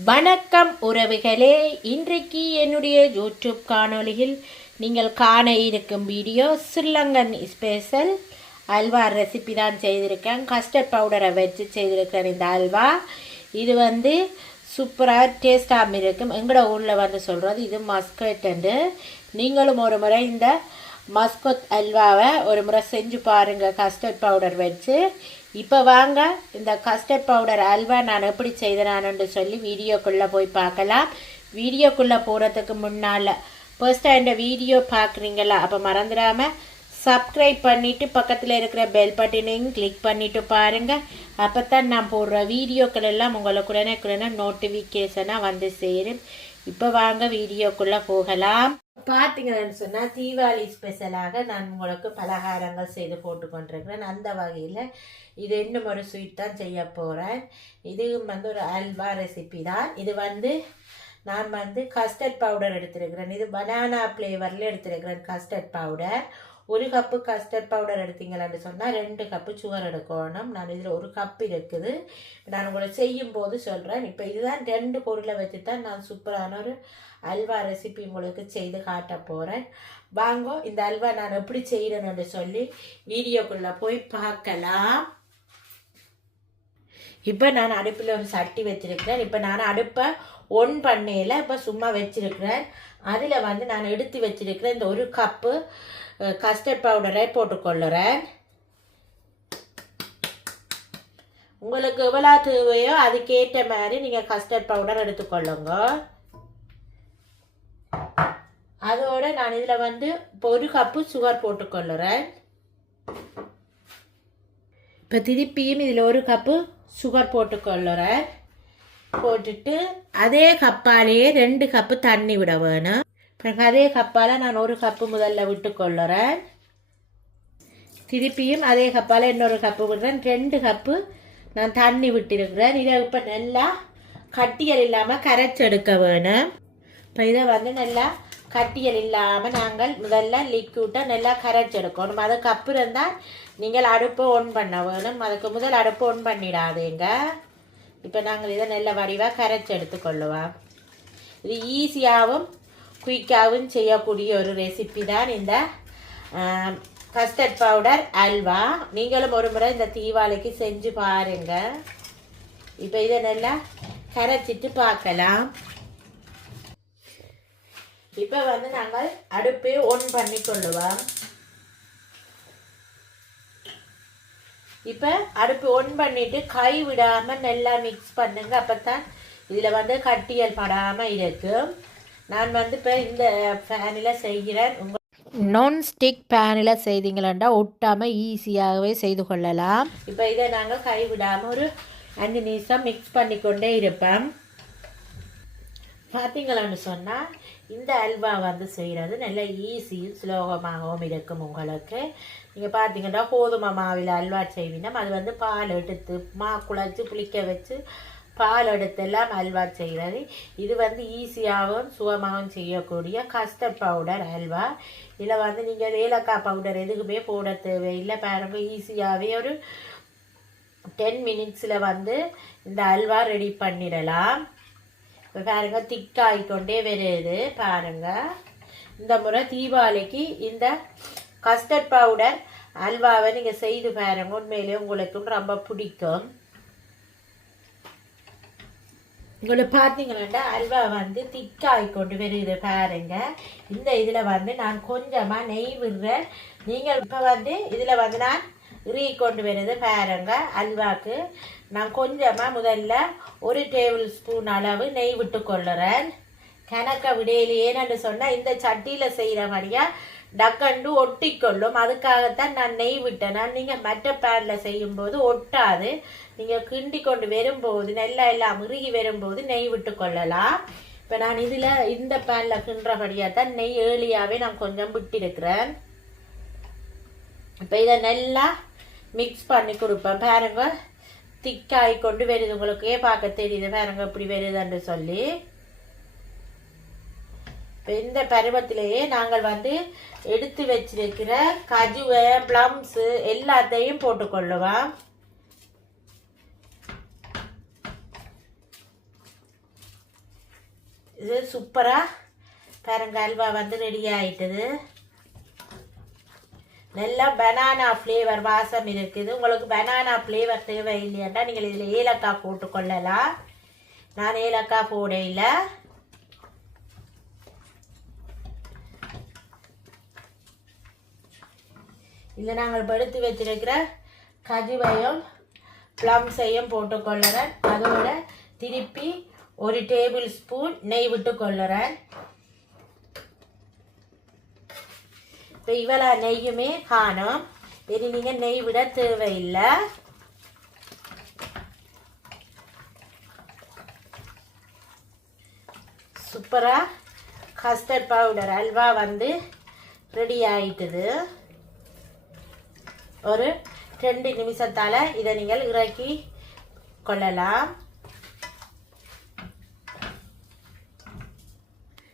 வணக்கம் உறவுகளே, இன்றைக்கு என்னுடைய யூடியூப் காணொளியில் நீங்கள் காண இருக்கும் video Sri Lankan special halwa recipe தான் செய்திருக்கேன். கஸ்டர்ட் பவுடரை வச்சு செய்திருக்கிறேன். இந்த அல்வா இது சூப்பராக டேஸ்டாகவும் இருக்கும். எங்களோட ஊரில் சொல்கிறது இது மஸ்கட். நீங்களும் ஒரு முறை இந்த மஸ்கட் அல்வாவை ஒரு முறை செஞ்சு பாருங்கள் கஸ்டர்ட் பவுடர் வச்சு. இப்போ வாங்க இந்த கஸ்டர்ட் பவுடர் அல்வா நான் எப்படி செய்தேனான்னு சொல்லி வீடியோக்குள்ளே போய் பார்க்கலாம். வீடியோக்குள்ளே போகிறதுக்கு முன்னால் ஃபர்ஸ்ட்டாக இந்த வீடியோ பார்க்குறீங்களா, அப்போ மறந்துடாமல் சப்ஸ்கிரைப் பண்ணிவிட்டு பக்கத்தில் இருக்கிற பெல் பட்டனையும் கிளிக் பண்ணிவிட்டு பாருங்கள். அப்போ தான் நான் போடுற வீடியோக்கள் எல்லாம் உங்களுக்கு உடனே நோட்டிஃபிகேஷனாக வந்து சேரும். இப்போ வாங்க வீடியோக்குள்ளே போகலாம். பார்த்தீங்கன்னு சொன்னால் தீபாவளி ஸ்பெஷலாக நான் உங்களுக்கு பலகாரங்கள் செய்து போட்டுக்கொண்டிருக்கிறேன். அந்த வகையில் இது இன்னும் ஒரு ஸ்வீட் தான் செய்ய போகிறேன். இதுவும் ஒரு அல்வா ரெசிபி தான். இது நான் கஸ்டர்ட் பவுடர் எடுத்துருக்கிறேன். இது பனானா ஃப்ளேவரில் எடுத்துருக்கிறேன் custard powder. 1 cup custard powder எடுத்தீங்களான்னு சொன்னால் 2 கப்பு சுகர் எடுக்கணும். நான் இதில் 1 கப் இருக்குது. நான் உங்களை செய்யும் போது சொல்கிறேன். இப்போ இதுதான் 2 பொருளை வச்சு தான் நான் சூப்பரான ஒரு அல்வா ரெசிபி உங்களுக்கு செய்து காட்ட போகிறேன். வாங்கோ இந்த அல்வா நான் எப்படி செய்கிறேன்னு சொல்லி வீடியோக்குள்ளே போய் பார்க்கலாம். இப்போ நான் அடுப்பில் ஒரு சட்டி வச்சுருக்கிறேன். இப்போ நான் அடுப்பை ஒன் பண்ணையில் இப்போ சும்மா வச்சுருக்கிறேன். அதில் நான் எடுத்து வச்சுருக்கிறேன் இந்த 1 கப்பு கஸ்டர்ட் பவுடரை போட்டுக்கொள்ளுறேன். உங்களுக்கு எவ்வளோ தேவையோ அதுக்கேற்ற மாதிரி நீங்கள் கஸ்டர்ட் பவுடர் எடுத்துக்கொள்ளுங்க. அதோடு நான் இதில் இப்போ 1 கப்பு சுகர் போட்டுக்கொள்ளுறேன். இப்போ திருப்பியும் இதில் 1 கப்பு சுகர் போட்டுக்கொள்ளுறேன். போட்டுட்டு அதே கப்பாலேயே 2 கப்பு தண்ணி விட வேணும். இப்போ அதே கப்பால் நான் 1 கப்பு முதல்ல விட்டுக்கொள்ளுறேன். திருப்பியும் அதே கப்பால் இன்னொரு கப்பு விடுறேன். 2 கப்பு நான் தண்ணி விட்டுருக்கிறேன். இதை இப்போ நல்லா கட்டியல் இல்லாமல் கரைச்செடுக்க வேணும். இப்போ இதை நல்லா கட்டியல் இல்லாமல் நாங்கள் முதல்ல லிக்விட்டாக நல்லா கரைச்செடுக்கணும். அதுக்கப்புறம் தான் நீங்கள் அடுப்பை ஒன் பண்ண வேணும். அதுக்கு முதல் அடுப்பை ஒன் பண்ணிடாதீங்க. இப்போ நாங்கள் இதை நல்ல வடிவாக கரைச்சி எடுத்துக்கொள்ளுவோம். இது ஈஸியாகவும் குயிக்காகவும் செய்யக்கூடிய ஒரு ரெசிபி தான் இந்த கஸ்டர்ட் பவுடர் அல்வா. நீங்களும் ஒரு முறை இந்த தீபாவளிக்கு செஞ்சு பாருங்கள். இப்போ இதை நல்லா கரைச்சிட்டு பார்க்கலாம். இப்போ நாங்கள் அடுப்பை ஒன் பண்ணி கொள்ளுவோம். இப்போ அடுப்பு ஒன் பண்ணிவிட்டு கை விடாமல் நல்லா மிக்ஸ் பண்ணுங்க. அப்போ தான் இதில் கட்டியல் படாமல் இருக்கும். நான் இப்போ இந்த பேனில் செய்கிறேன். நான்ஸ்டிக் பேனில் செய்தீங்களா ஒட்டாமல் ஈஸியாகவே செய்து கொள்ளலாம். இப்போ இதை நாங்கள் கை விடாமல் ஒரு 5 நிமிஷம் மிக்ஸ் பண்ணிக்கொண்டே இருப்போம். பார்த்தீங்களான்னு சொன்னால் இந்த அல்வா செய்கிறது நல்ல ஈஸியும் சுலோகமாகவும் இருக்கும் உங்களுக்கு. நீங்கள் பார்த்தீங்கன்னா கோதுமை மாவில் அல்வா செய்வீங்கன்னா அது பால் எடுத்து குழச்சி புளிக்க வச்சு பால் எடுத்தெல்லாம் அல்வா செய்கிறது. இது ஈஸியாகவும் சுகமாகவும் செய்யக்கூடிய கஸ்டர்ட் பவுடர் அல்வா. இதில் நீங்கள் ஏலக்காய் பவுடர் எதுக்குமே போட தேவையில்லை. பாருங்க, ஈஸியாகவே ஒரு 10 மினிட்ஸில் இந்த அல்வா ரெடி பண்ணிடலாம். இப்போ பாருங்க, திக்காகிக்கொண்டே வருது பாருங்க. இந்த முறை தீபாவளிக்கு இந்த கஸ்டர்ட் பவுடர் அல்வாவை நீங்கள் செய்து பாருங்க. உண்மையிலே உங்களுக்கும் ரொம்ப பிடிக்கும். உங்களுக்கு பார்த்தீங்கன்னா அல்வா திக்காகிக்கொண்டு வருது பாருங்க. இந்த இதில் நான் கொஞ்சமாக நெய் விடுறேன். நீங்கள் இப்போ இதில் நான் கொண்டு வருது பாருங்க. அல்வாக்கு நான் கொஞ்சமாக முதல்ல 1 டேபிள் ஸ்பூன் அளவு நெய் விட்டு கொள்ளுறேன். கணக்க விடையிலேன்னு சொன்னால் இந்த சட்டியில் செய்கிற மாதிரியாக டக்கண்டு ஒட்டிக்கொள்ளும். அதுக்காகத்தான் நான் நெய் விட்டேன். நீங்கள் மற்ற பேனில் செய்யும்போது ஒட்டாது. நீங்கள் கிண்டி கொண்டு வரும்போது நல்லா எல்லாம் முருகி வரும்போது நெய் விட்டு கொள்ளலாம். இப்போ நான் இதில் இந்த பேனில் கிண்டுறபடியாக தான் நெய் ஏர்லியாகவே நான் கொஞ்சம் விட்டிருக்கிறேன். இப்போ இதை நல்லா மிக்ஸ் பண்ணி கொடுப்பேன் பாருங்க. திக்காகி கொண்டு வருது, உங்களுக்கே பார்க்க தெரியுது பாருங்க இப்படி வருதுன்னு சொல்லி. இப்போ இந்த பருவத்திலேயே நாங்கள் எடுத்து வச்சிருக்கிற கஜுவை ப்ளம்ஸு எல்லாத்தையும் போட்டுக்கொள்ளுவோம். இது சூப்பராக பாருங்க அல்வா வந்து ரெடி ஆகிட்டுது. நல்லா பனானா ஃப்ளேவர் வாசம் இருக்குது. உங்களுக்கு பனானா ஃப்ளேவர் தேவை இல்லையாண்டா நீங்கள் இதில் ஏலக்காய் போட்டுக்கொள்ளலாம். நான் ஏலக்காய் போட இல்லை. இதில் நாங்கள் படுத்து வச்சிருக்கிற கஜுவையும் ப்ளம்ஸையும் போட்டுக்கொள்ளுறேன். அதோட திருப்பி 1 டேபிள் ஸ்பூன் நெய் விட்டு கொள்ளுறேன். இப்போ இவ்வளோ நெய்யுமே காணும். இனி நீங்கள் நெய் விட தேவையில்லை. சூப்பராக கஸ்டர்ட் பவுடர் அல்வா வந்து ரெடி ஆகிட்டுது. ஒரு 2 நிமிஷத்தால் இதை நீங்கள் இறக்கி கொள்ளலாம்.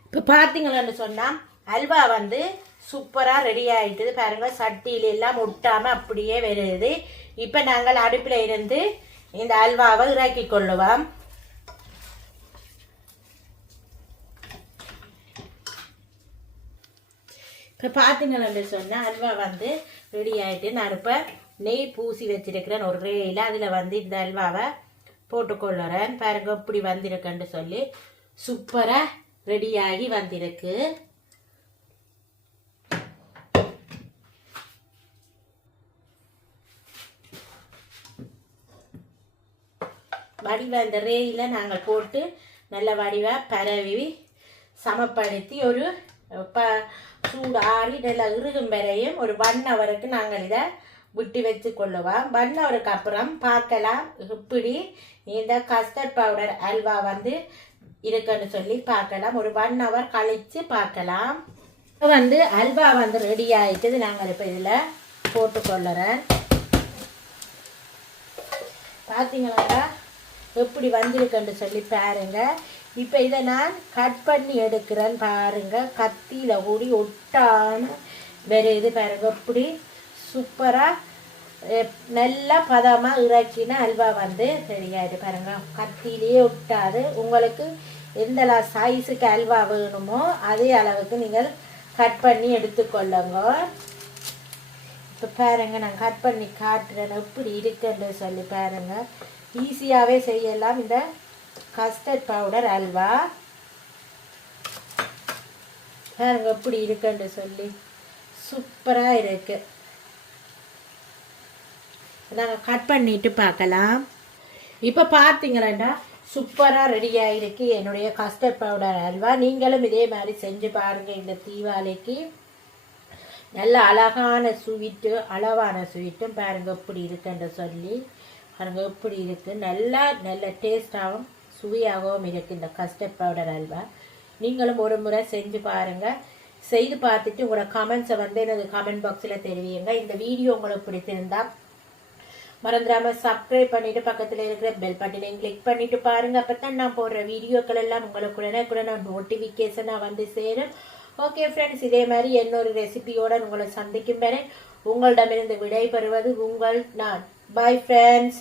இப்போ பார்த்தீங்களான்னு சொன்னால் அல்வா வந்து சூப்பராக ரெடி ஆகிட்டுது. பாருங்கள் சட்டியில எல்லாம் ஒட்டாமல் அப்படியே வருது. இப்போ நாங்கள் அடுப்பில் இருந்து இந்த அல்வாவை இறக்கி கொள்ளுவோம். இப்போ பார்த்தீங்கன்னு சொன்னால் அல்வா வந்து ரெடி ஆகிட்டு நான் இப்போ நெய் பூசி வச்சிருக்கிறேன் ஒரு ரேயில். அதில் வந்து இந்த அல்வாவை போட்டுக்கொள்ளுறேன். பாருங்க இப்படி வந்திருக்குன்னு சொல்லி சூப்பராக ரெடியாகி வந்திருக்கு. வடிவ இந்த ரேயில் நாங்கள் போட்டு நல்ல வடிவாக பரவி சமப்படுத்தி ஒரு சூடு ஆறி நல்லா இறுகும் வரையும் ஒரு 1 ஹவருக்கு நாங்கள் இதை விட்டு வச்சு கொள்ளுவோம். 1 ஹவருக்கு அப்புறம் பார்க்கலாம் இப்படி இந்த கஸ்டர்ட் பவுடர் அல்வா வந்து இருக்குன்னு சொல்லி பார்க்கலாம். ஒரு 1 ஹவர் கழித்து பார்க்கலாம். இப்போ வந்து அல்வா வந்து ரெடி ஆகிட்டுது. நாங்கள் இப்போ இதில் போட்டுக்கொள்ளுறேன். பார்த்தீங்களா எப்படி வந்திருக்குன்னு சொல்லி பாருங்க. இப்போ இதை நான் கட் பண்ணி எடுக்கிறேன். பாருங்க கத்தியில் கூடி ஒட்டான வருது. பாருங்க இப்படி சூப்பராக நல்லா பதமாக இறக்கின அல்வா வந்து ரெடி ஆகிடுது. பாருங்க கத்திலேயே ஒட்டாது. உங்களுக்கு எந்த சைஸுக்கு அல்வா வேணுமோ அதே அளவுக்கு நீங்கள் கட் பண்ணி எடுத்துக்கொள்ளுங்க. இப்போ பாருங்க நான் கட் பண்ணி காட்டுறேன் எப்படி இருக்குன்னு சொல்லி பாருங்க. ஈஸியாகவே செய்யலாம் இந்த கஸ்டர்ட் பவுடர் அல்வா. பாருங்க எப்படி இருக்குன்னு சொல்லி சூப்பராக இருக்கு. நாங்கள் கட் பண்ணிட்டு பார்க்கலாம். இப்போ பார்த்தீங்களா சூப்பராக ரெடி ஆகிருக்கு என்னுடைய கஸ்டர்ட் பவுடர் அல்வா. நீங்களும் இதே மாதிரி செஞ்சு பாருங்கள். இந்த தீபாவளிக்கு நல்ல அழகான ஸ்வீட்டு அளவான ஸ்வீட்டும் பாருங்க எப்படி இருக்குன்னு சொல்லி பாருங்க எப்படி இருக்குது. நல்ல டேஸ்டாகவும் சுவையாகவும் இருக்குது இந்த கஸ்டர்ட் பவுடர் அல்வா. நீங்களும் ஒரு முறை செஞ்சு பாருங்கள். செய்து பார்த்துட்டு உங்களோட கமெண்ட்ஸை வந்து எனது கமெண்ட் பாக்ஸில் தெரிவிங்க. இந்த வீடியோ உங்களுக்கு பிடித்திருந்தால் மறந்துடாமல் சப்ஸ்கிரைப் பண்ணிவிட்டு பக்கத்தில் இருக்கிற பெல் பட்டனையும் கிளிக் பண்ணிவிட்டு பாருங்கள். அப்போ தான் நான் போடுற வீடியோக்கள் எல்லாம் உங்களுக்கு நோட்டிஃபிகேஷனாக வந்து சேரும். ஓகே ஃப்ரெண்ட்ஸ், இதே மாதிரி இன்னொரு ரெசிபியோடு உங்களை சந்திக்கும் வரை உங்களிடமிருந்து விடைபெறுவது உங்கள் நான். Bye friends.